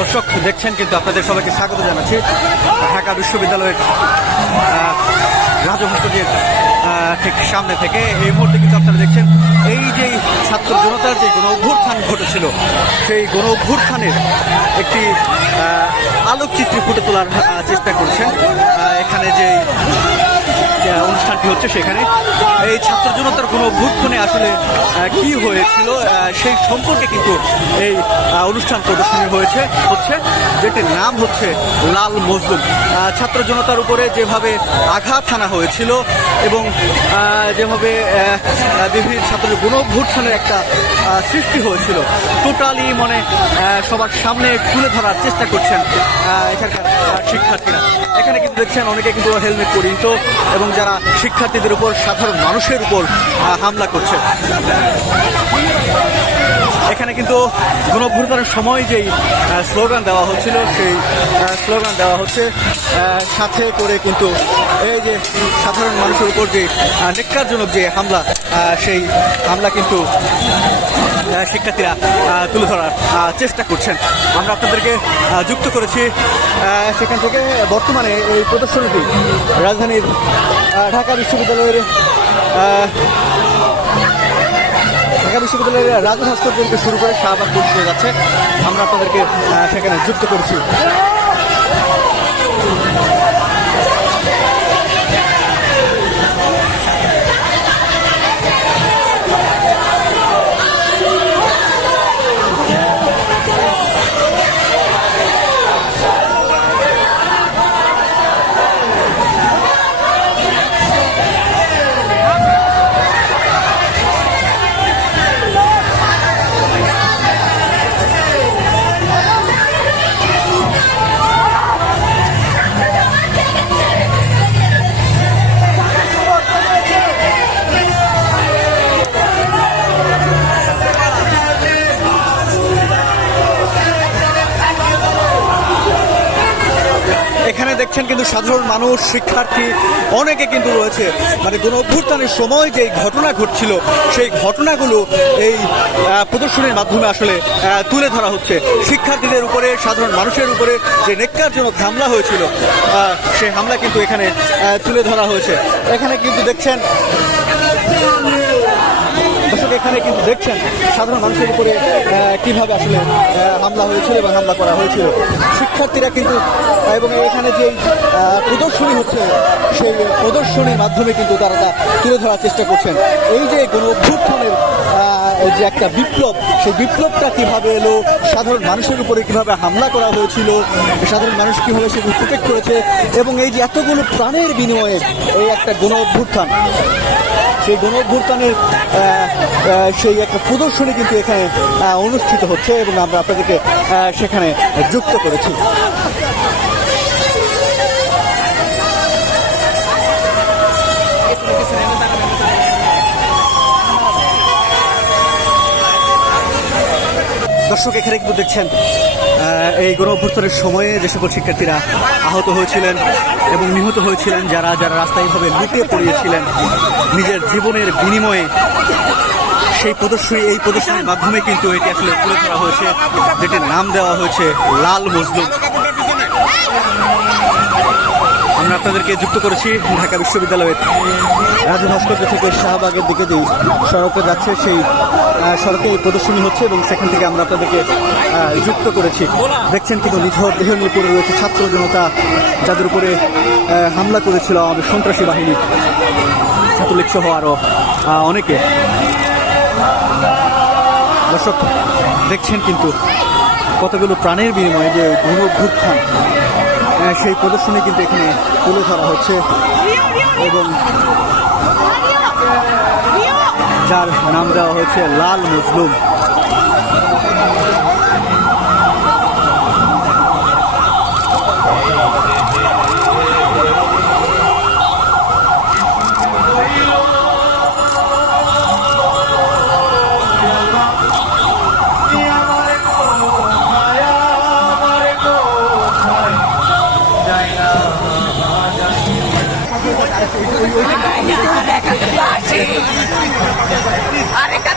দর্শক দেখছেন কিন্তু আপনাদের সবাইকে স্বাগত জানাচ্ছি ঢাকা বিশ্ববিদ্যালয়ের রাজভাস্কর্যের ঠিক সামনে থেকে। এই মুহূর্তে কিন্তু আপনারা দেখছেন এই যে ছাত্র জনতার যে গণ অভ্যুত্থান ঘটেছিল সেই গণ অভ্যুত্থানের একটি আলোকচিত্র ফুটে তোলার চেষ্টা করছেন। এখানে যে অনুষ্ঠানটি হচ্ছে সেখানে এই ছাত্র জনতার কোনো অভ্যুত্থানে আসলে কি হয়েছিল সেই সম্পর্কে কিন্তু এই অনুষ্ঠান প্রদর্শনী হচ্ছে যেটির নাম হচ্ছে লাল মজলুম। ছাত্র জনতার উপরে যেভাবে আঘাত হানা হয়েছিল এবং যেভাবে বিভিন্ন ছাত্রের গণ অভ্যুত্থানের একটা সৃষ্টি হয়েছিল টোটালি মনে সবার সামনে তুলে ধরার চেষ্টা করছেন এখানকার শিক্ষার্থীরা। এখানে কিন্তু দেখছেন অনেকে কিন্তু হেলমেট পরিহিত এবং যারা শিক্ষার্থীদের উপর সাধারণ মানুষের উপর হামলা করছে। এখানে কিন্তু গণ অভ্যুত্থানের সময় যেই স্লোগান দেওয়া হচ্ছিল সেই স্লোগান দেওয়া হচ্ছে, সাথে করে কিন্তু এই যে সাধারণ মানুষের উপর যে ন্যাক্কারজনক যে হামলা সেই হামলা কিন্তু শিক্ষার্থীরা তুলে ধরার চেষ্টা করছেন। আমরা আপনাদেরকে যুক্ত করেছি সেখান থেকে। বর্তমানে এই প্রদর্শনীটি রাজধানীর ঢাকা বিশ্ববিদ্যালয়ের রাজভাস্কর্য থেকে শুরু করে শাহবাগ পৌঁছে যাচ্ছে। আমরা আপনাদেরকে সেখানে যুক্ত করেছি। এখানে দেখছেন কিন্তু সাধারণ মানুষ, শিক্ষার্থী অনেকে কিন্তু রয়েছে। মানে গণ অভ্যুত্থানের সময় যে ঘটনা ঘটছিল সেই ঘটনাগুলো এই প্রদর্শনীর মাধ্যমে আসলে তুলে ধরা হচ্ছে। শিক্ষার্থীদের উপরে, সাধারণ মানুষের উপরে যে ন্যাক্কারজনক হামলা হয়েছিল সেই হামলা কিন্তু এখানে তুলে ধরা হয়েছে। এখানে কিন্তু দেখছেন এখানে কিন্তু দেখছেন সাধারণ মানুষের উপরে কিভাবে আসলে হামলা হয়েছিল এবং হামলা করা হয়েছিল। শিক্ষার্থীরা কিন্তু এবং এখানে যে প্রদর্শনী হচ্ছে সেই প্রদর্শনীর মাধ্যমে কিন্তু তারা তুলে ধরার চেষ্টা করছেন। এই যে গণ অভ্যুত্থানের যে একটা বিপ্লব, সেই বিপ্লবটা কিভাবে এলো, সাধারণ মানুষের উপরে কিভাবে হামলা করা হয়েছিল, সাধারণ মানুষ কিভাবে সেগুলো প্রোটেক্ট করেছে এবং এই যে এতগুলো প্রাণের বিনিময়ে এই একটা গণ অভ্যুত্থান, সেই গণ অভ্যুত্থানের সেই একটা প্রদর্শনী কিন্তু এখানে অনুষ্ঠিত হচ্ছে এবং আমরা আপনাদেরকে সেখানে যুক্ত করেছি। দর্শক এখানে কিন্তু দেখছেন এই গণ অভ্যুত্থানের সময়ে যে সকল শিক্ষার্থীরা আহত হয়েছিলেন এবং নিহত হয়েছিলেন, যারা যারা রাস্তায় এইভাবে লুটিয়ে পড়িয়েছিলেন নিজের জীবনের বিনিময়ে, সেই এই প্রদর্শনীর মাধ্যমে কিন্তু এটি আসলে তুলে ধরা হয়েছে, যেটির নাম দেওয়া হয়েছে লাল মজলুম। আমরা আপনাদেরকে যুক্ত করেছি ঢাকা বিশ্ববিদ্যালয়ের রাজভাস্কর্য থেকে শাহবাগের দিকে যে সড়কে যাচ্ছে সেই সড়কে এই প্রদর্শনী হচ্ছে এবং সেখান থেকে আমরা আপনাদেরকে যুক্ত করেছি। দেখছেন কিন্তু নিথর দেহ নিয়ে পড়ে রয়েছে ছাত্র জনতা, যাদের উপরে হামলা করেছিল আমাদের সন্ত্রাসী বাহিনী, ছাত্রলীগ সহ আরও অনেকে। দর্শক দেখছেন কিন্তু কতগুলো প্রাণের বিনিময়ে যে গণ অভ্যুত্থান সেই প্রদর্শনী কিন্তু এখানে তুলে ধরা হচ্ছে এবং যার নাম দেওয়া হয়েছে লাল মজলুম। Areca